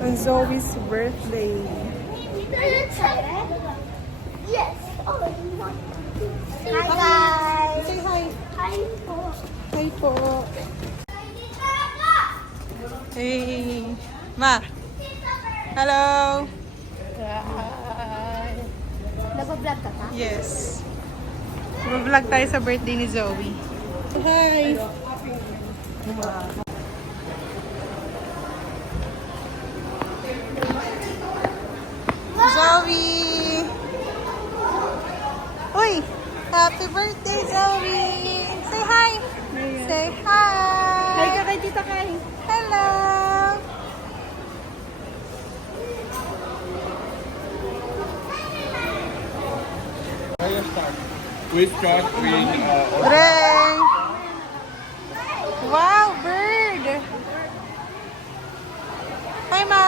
on Zoe's birthday. Yes. Hi guys. Say hi. Hi po. Hi po. Hey. Ma. Hello. Hi. Nag-vlog ka pa? Yes. Mag-vlog tayo sa birthday ni Zoe. Hi. Zoe! Uy! Happy birthday, Zoe! Say hi! Say hi! Hi ka kay Tita Kai. Hello! We start with Ray! Wow, bird! Hi, Ma!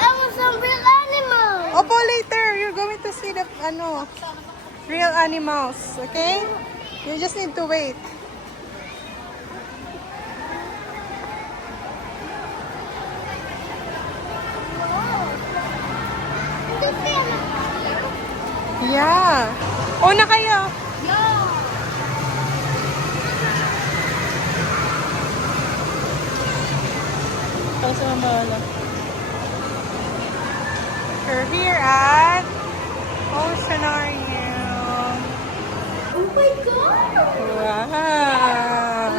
I want some real animals. Opo, later, you're going to see the, real animals, okay? You just need to wait. Yeah. Una kayo. Kasi mamala. We're here at Oceanarium. Oh my god. Wow.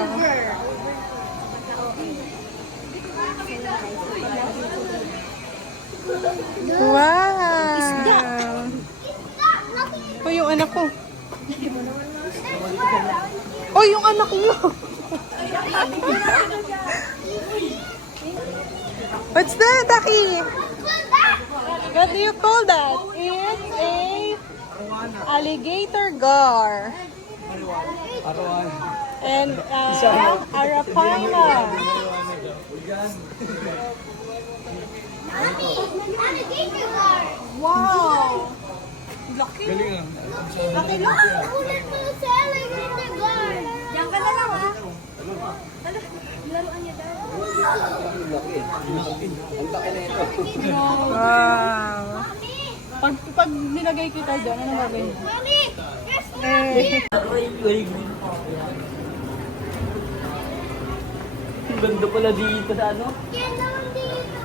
Wow. Oh, yung anak ko. Oh, yung anak niyo. What's that, Aki? What do you call that? It's a alligator gar. And Arapina. Wow. Laki. Laki lang. Ulit mo sa alligator guard. Diyan ka na lang ha. Laruan niya daw. Wow. Pag nilagay kita dyan, ano gagawin? Mami! Yes! Eh. Ang ganda pala dito sa ano? Yan naman dito.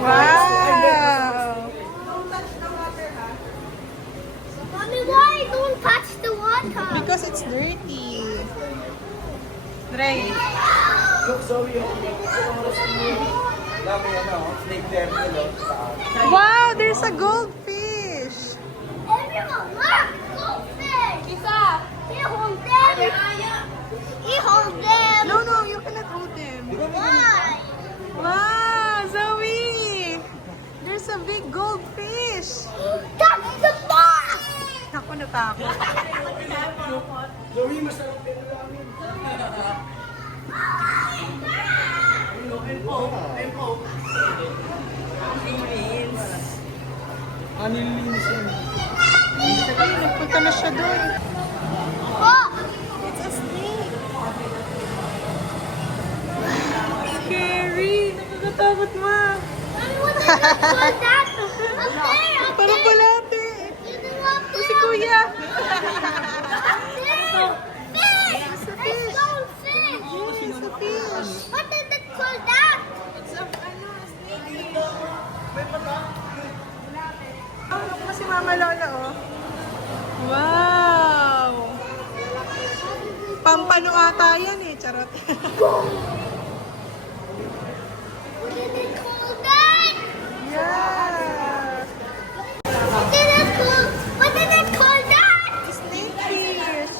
Wow. Mommy, why don't touch the water? Because it's dirty. Dre. Look, Zoe, snake there, Wow, there's a goldfish. Everyone, look! Goldfish! Isa! He hold them! He hold them! No, no, you cannot hold them. Why? Wow, Zoe. There's a big goldfish. That's the boss! Naku, natakot. Zoe, masarap din namin. Anilinis yan. Ay, nagpunta na siya doon. Oh! It's a snake. Scary. Nakakatakot, ma. Mommy, what did you call that? Up there! Up Parang there! bulate. You know up there! Si Kuya. Up there! Fish! It's a It's fish. goldfish! Yes, it's a fish. What did it call that? It's a, snake. Ano po si Mama Lola, oh. Wow! Pampano ata yan eh, charot. What did it call that? Yeah! What did it call that? Snake fish!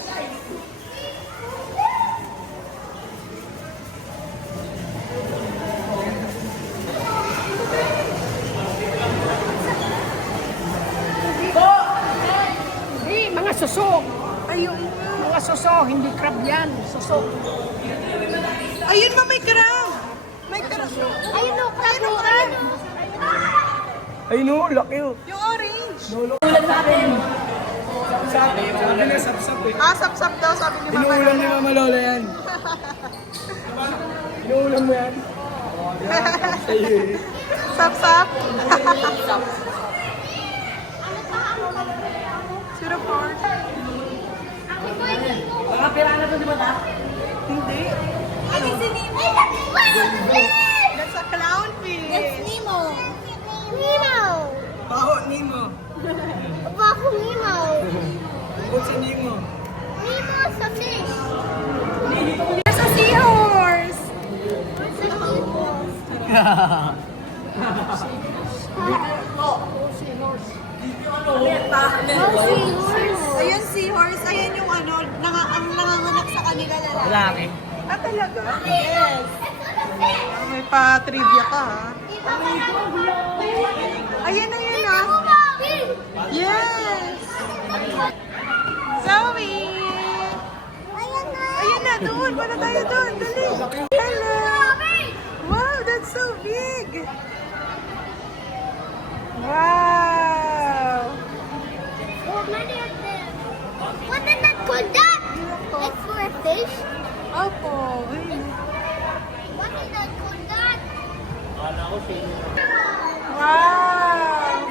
Mga suso. Ayun. Mga suso. Hindi crab yan. Suso. Ayun ma, may crab! May crab. Ayun o, Ayun, oh, crab. Ay no, laki oh. Yung orange. Ulan natin. Sabi na sap-sap eh. Ah, sap-sap daw, sabi ni Mama. Inuulam ni Mama Lola yan. Inuulam mo yan? Sa'yo eh. Sap-sap. Zero four. Mga pera na to, di ba ta? Hindi. Ay, si Nemo. That's a clownfish. That's Nemo. Nemo. Baho, Nemo. Bago Nemo. Bukod si Nemo. Nemo sa fish. There's a seahorse. Ayun, seahorse. Ayan yung ano, ang nanganganak sa kanila lalaki. Lalaki. Ah, talaga? Yes. May pa-trivia ka, ha? Ayan, ayan, ha? Yes! Zoe! Ayan na, doon. Para tayo doon. Dali. Hello! Wow, that's so big! Wow! What did that called that? It's for a fish. Opo. Ayun. What did that called that? Wow!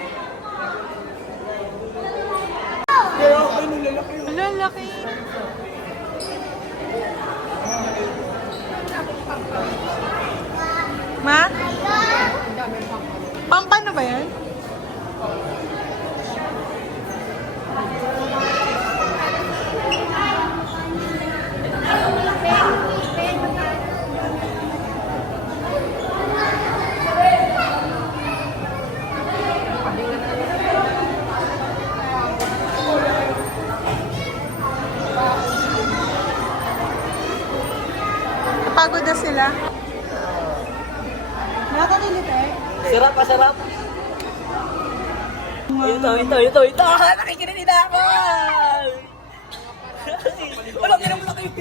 Pero ako nung lalaki yun. Lalaki. Ma? Pampano ba yan? Napagod na sila. Nakakilite. Sarap, masarap. Ito. Nakikinig na ako! Wala, tinang mo kayo.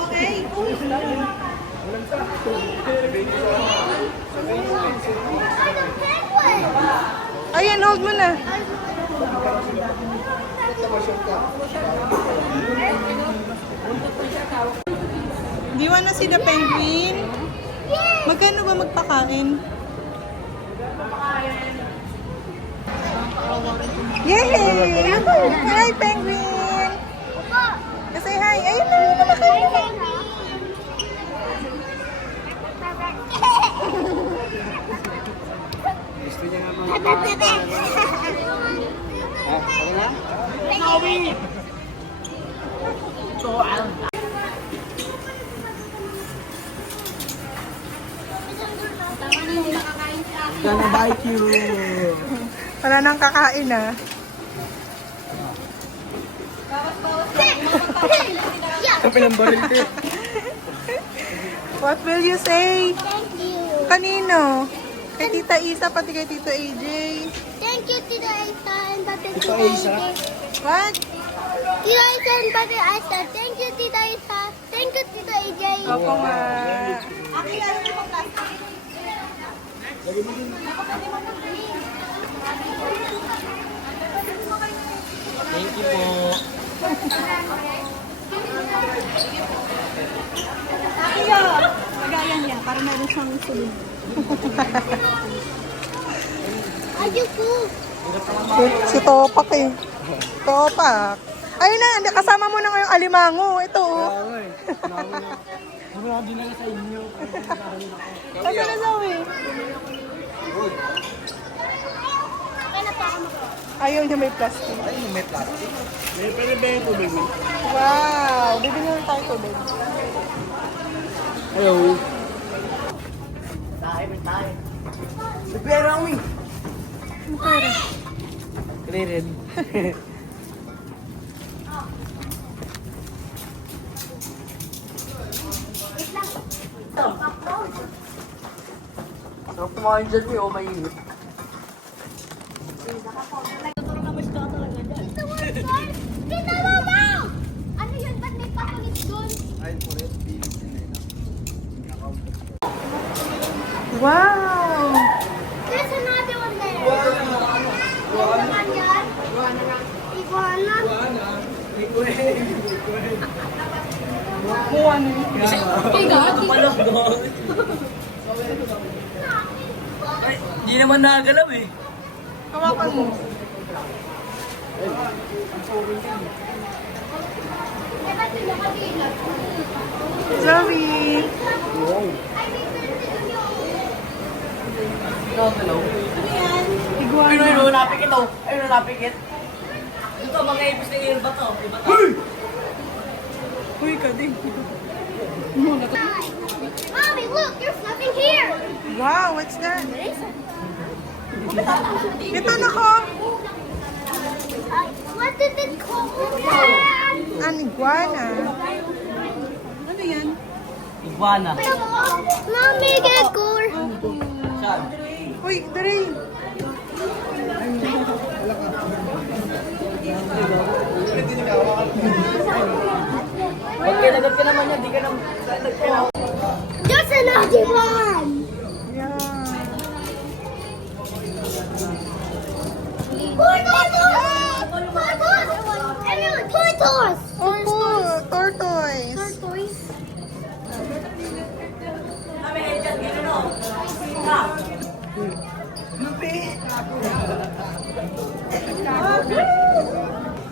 Okay. Ayan, hold mo na. Do you wanna see the penguin? Magkano ba magpakain? Yay! Hi, penguin! Say hi. Ayun na, kumakain na. Gusto niya nga mga... Ah, ako na? Gonna bite you. Wala nang kakain ah. Kapil ang baril ko. What will you say? Thank you. Kanino? Kay Tita Isa, pati kay Tito AJ. Thank you, Tita Isa and Pati Tito Tita Isa? Isa. What? Tita Isa and Pati Isa. Thank you, Tita Isa. Thank you, Tita AJ. Opo nga. Thank you po. Lagayan niya para meron siyang sulod. Ayoko. Si Topak eh. Topak. Ayun na, kasama mo na ngayong alimango. Ito oh. Oo eh. Grabe na sa inyo. Kasi na Zoe. Okay na pa ako mako. Ayaw niya may plastic. Ay, may plastic. May pwede ba yung tubig mo? Wow. Bibili na tayo tubig. Hello. Tayo. Pera mo eh. Pera. Cleared. Sarap kumain dyan eh, oh, mainit. Kita mo ba? Ano yun? Ba't may pakulit doon? Wow! There's another one there. Ano naman yan? Iguana. Ay, di naman nakagalaw eh. Hawakan mo. Eh, ba't yung nakadilat? Zoe! Nakagalaw. Iguana. Ayun, napikit oh. Ayun, napikit. Ito, mga ibis na yung bato. Iba to. Uy, ka din. Mommy, look, there's nothing here. Wow, what's that? Ito na ko. What did it call that? An iguana. Ano yan? Iguana. Mommy, get good. Saan? Uy, Dre. Pag kinagat ka naman yan, di ka naman. There's another one. Yeah. Tortoise! Opo, tortoise. Tortoise.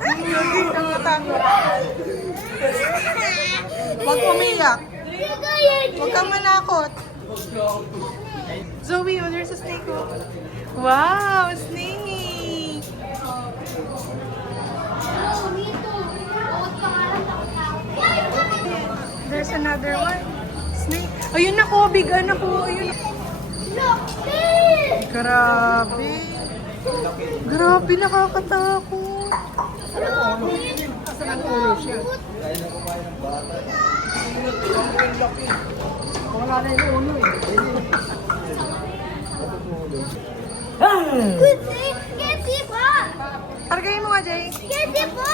Hindi ka matakot. Huwag umiyak. Huwag kang manakot. Zoe, oh, there's a snake. Oh. Wow, snake. There's another one. Snake. Ayun na ko, big ano ko. Ayun. Grabe. Grabe, nakakatakot. Wala na yung ulo eh. Kasi po! Argayin mo nga, Jay. Kasi po!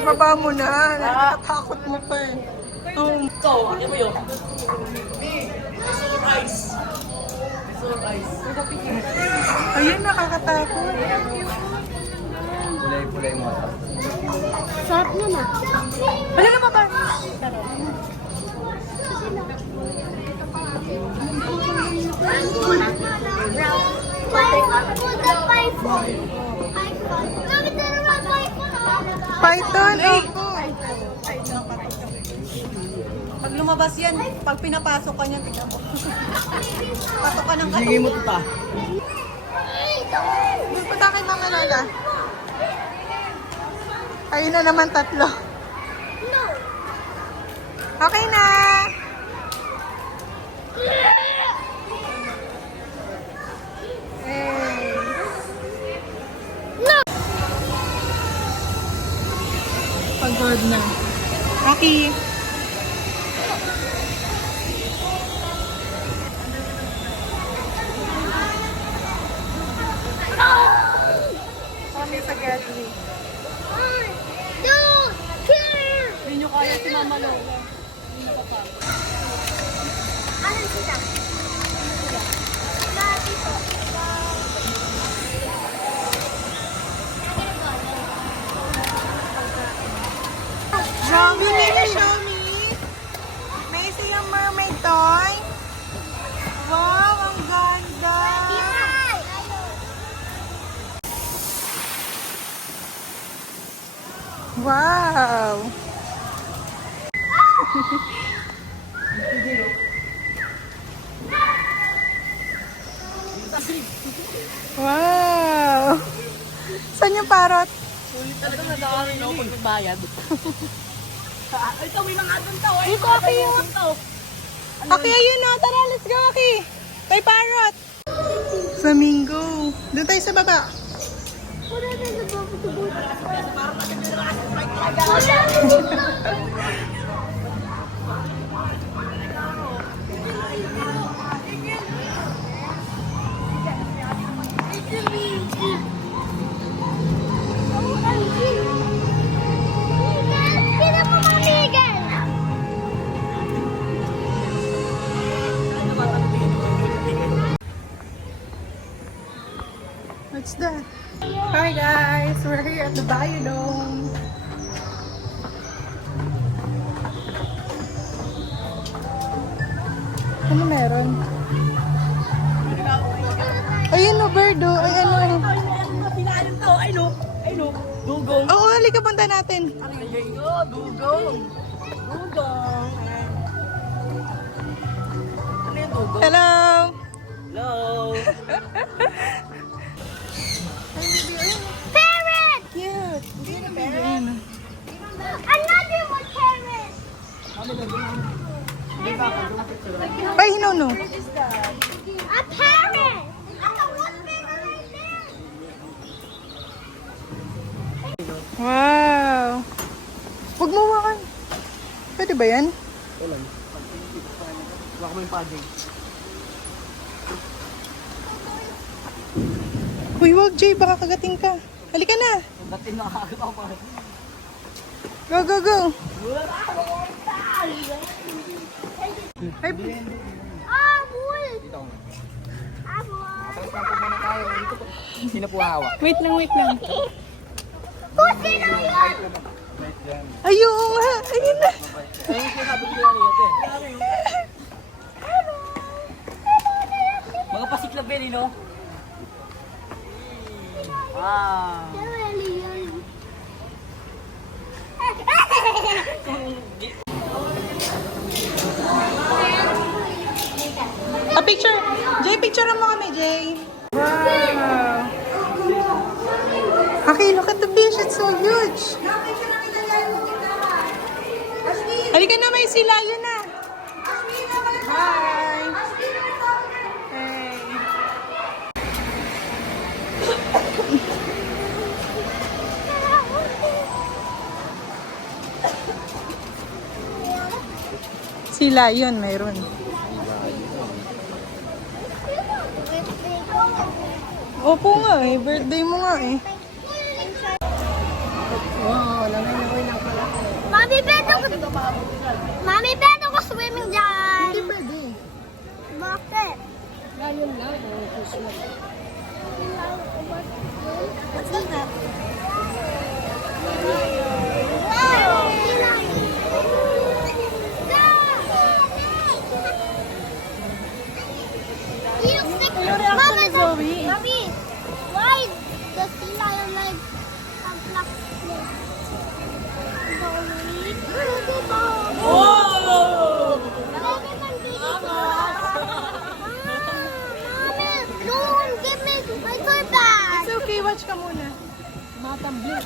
Baba mo na. Nakakatakot mo pa eh. Oh. Ito, ano mo yun? Surprise! Surprise! Ayun, nakakatakot. Pulay-pulay mo ito. Sarap na na. Wala naman ba? Python, opo. Pag lumabas yan, pag pinapasok ka niya, tignan mo. Pasok ka ng Sige mo ito ta. Doon punta kay Mama Lola. Ayun na naman tatlo. Okay na. Hey. Pagod na. Rocky. Kami sa gathering. Hindi nyo kaya si Mama Lola. Ano sila? Dito. Zombie, can you show me? May I see your mermaid toy? Wow, ang ganda! Wow! Wow! Saan yung parrot? Talagang nadaanin ako pag nagbayad. Ito, may mga doon to. Ay, Aki yun! Aki, ayun na! Tara, let's go, Aki! May parrot! Flamingo! Doon tayo sa baba. Wala na sa baba sa buta. Hi guys! We're here at the Biodome. Ano meron? Ayun no, bird oh. Ay ano. Pinalim to. Ay no. Ay no. Dugong. Oo, halika punta natin. Ay no. Dugong. Dugong. Ano yung dugong? Hello! Hello. Parrot! Cute! Another one parrot! Ay, no, no. A parrot! What's bigger than this? Wow! Huwag mo wakan. Pwede ba yan? Wala ko yung pading. Uy, wag Jay, baka kagating ka. Halika na. Dating nakakagat ako pa. Go, go, go. Ay, Ah, bull! Dito. Ah, bull! Atras na po muna tayo. Dito po. Sino po hawak? wait lang, wait lang. Pusi na yun! Ay, oo nga. Ayun na. Ayun yung sabi ko yan ito eh. Mga pasiklab yan eh, no? Ah. A picture. Jay, picture mo kami, Jay. Wow. Okay, look at the fish. It's so huge. Halika na, may sila. Yun na. Hi. Hey. Sila yun, mayroon. Opo nga eh, birthday mo nga eh. Mami, beto ko swimming dyan! Hindi pwede. Bakit? Ngayon lang, oh, Christmas. Mommy, why does sea lion like have black skin? Mommy, don't give me my toy back. It's okay, watch ka muna. Matambling.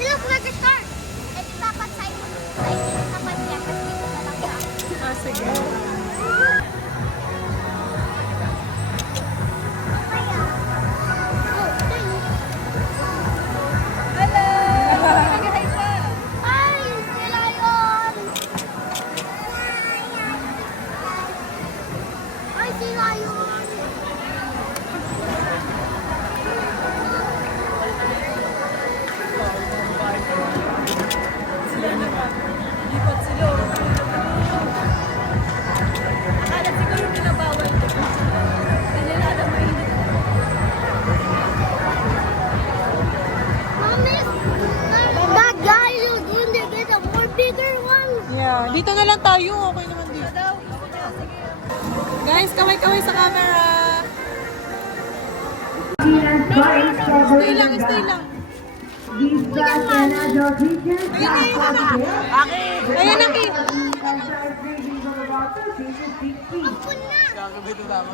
Look, like a shark. It's dapat side naman niya kasi dito na lang siya. Ah, sige. Ay, sila yun! Ay, sila yun! Akala siguro binabawal ko. Kanila na may Mommy, that guy is going to get a more bigger one. Yeah, dito na lang tayo. Okay naman dito. Guys, kaway-kaway sa camera. Stay lang, stay lang. Ayun na, Ki. Ako na! Kakabito tama.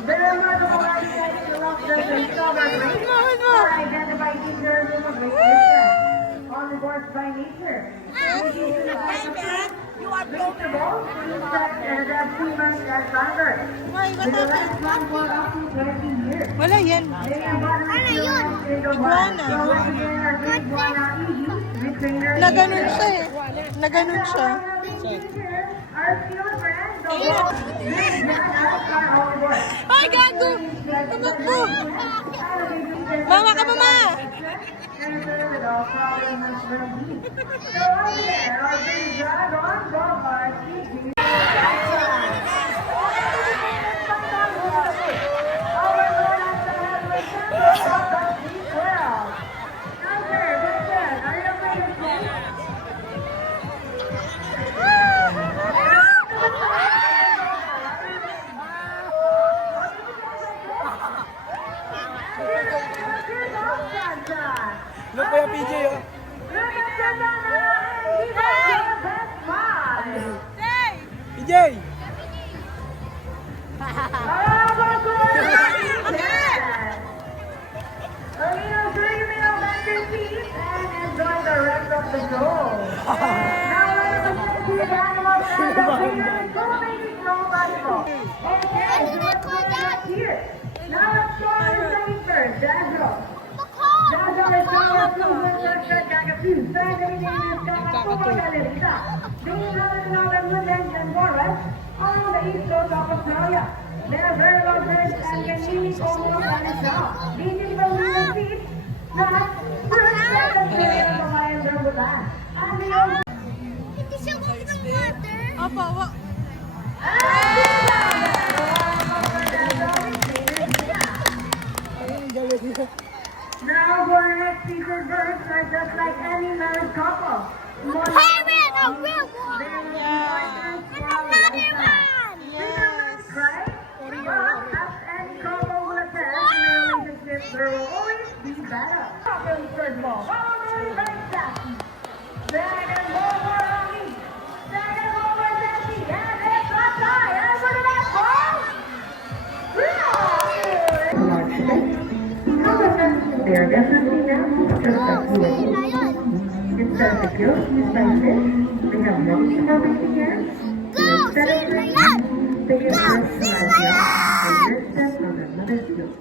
Mahal mo. Why? What happened? Wala yan. Ano yun? Iguana. Na ganun siya eh. Na ganun siya. Ay, gago! Tumakbo! Mama ka, mama! Look pa yung PJ, oh. PJ! They're very well dressed and can really almost manage now. These people will repeat that first second player of the Lions Rambutan. And the other Hindi siya gusto ng water. Opo, now for our next featured verse, are just like any married couple. Pirate, a real one. Yeah. Another one. yes. Right? But as any couple will attest in a relationship, there will always be better. Second, third ball. Follow very sassy. Second ball for Rocky. Second ball for Jesse. And it's a tie. And for the last ball. They are definitely now just Oh, like you. si Lion. Instead of the guilt used by fish, they have no information here. Go, si Lion. They use Go, first si Malaysia and Lion. rest them on their mother's milk.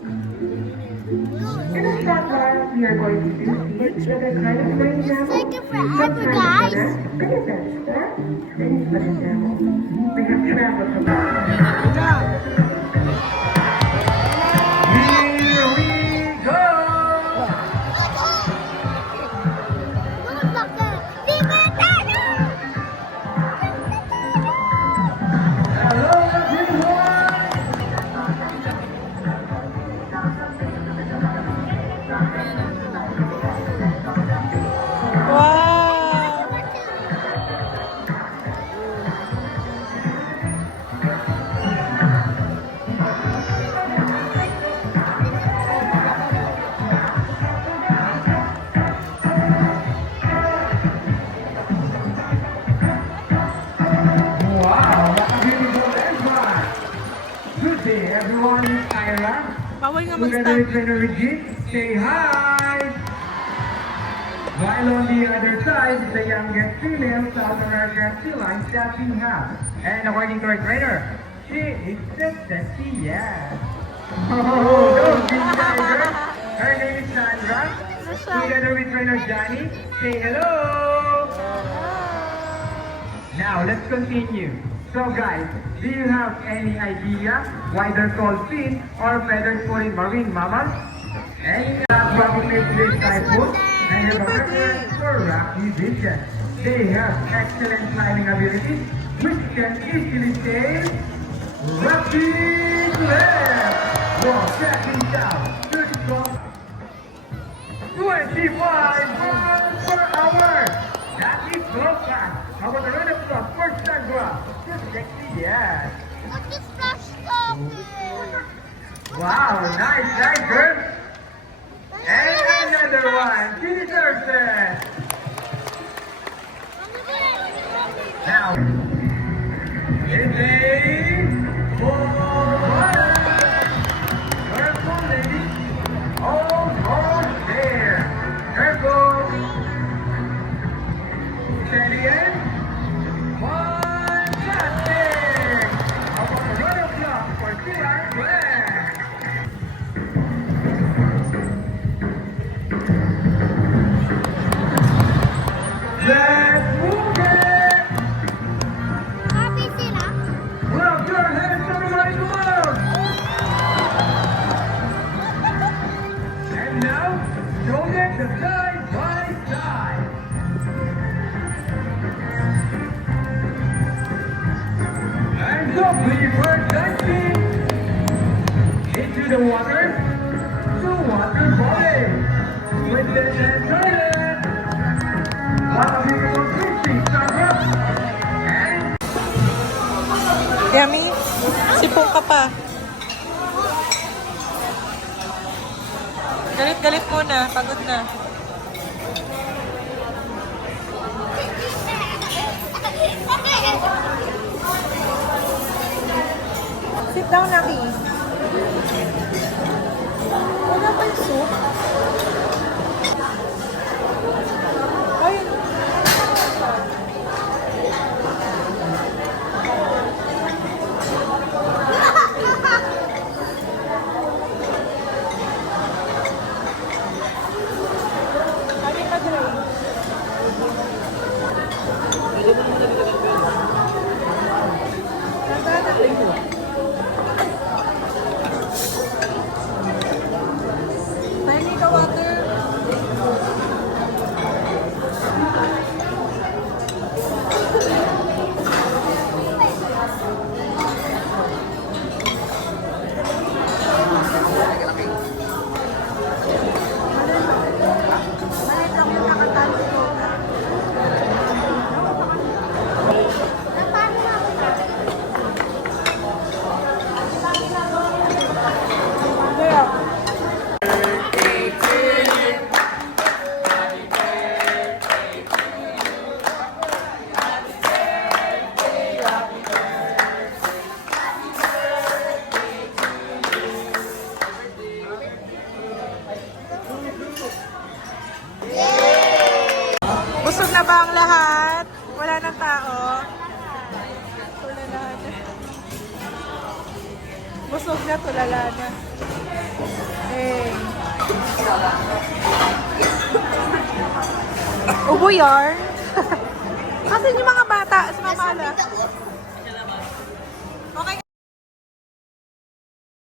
In a short while, we are going to do each other kind of brain It's example. taking forever, guys. Big events, right? Things, for example, they have traveled from Here we go! Don't look there. Libertado. Hello, everyone! Wow! Wow, what a beautiful dance. Good day, everyone. It's Ira. Bawal nga Together mag-start. with Trainer Regine, say hi! While on the other side is the youngest female South American feline that we have. And according to our trainer, she is the sexy yes. Oh, don't be shy, girl. Her name is Sandra. Together with trainer Johnny, say hello! Now, let's continue. So guys, do you have any idea why they're called fin or feathers for in marine mammals? Any probably this typhoon and the preference for rocky vision. They have excellent climbing abilities which can easily stay rapid left. Wow, checking down. Good job. 25 miles per hour. That is so fast. How about the round of applause for Sandra? Just sexy, yes. Look, the splash stop. Wow, nice, girl. And another one. She deserves it. Now, it's a forward. Careful, lady. Almost there. Careful. Steady in. Fantastic. How about a round of applause for T.R. Glenn? Let's move it! Happy sila. Put up your hands, everybody, come on! So please first jumping into the water to water volley. With the turn. One of you will fishing, Sandra. And Yummy? Sipong ka pa. Galit-galit muna. Pagod na. Sit down, Naki. Wala pa yung soup. Ayun. Ano ka, Dre? Tiny ka water. Busog na ba ang lahat? Wala nang tao? Tulala na. Busog na, tulala na. Eh. Ubo yarn. Kasi yung mga bata, si Mama Ala.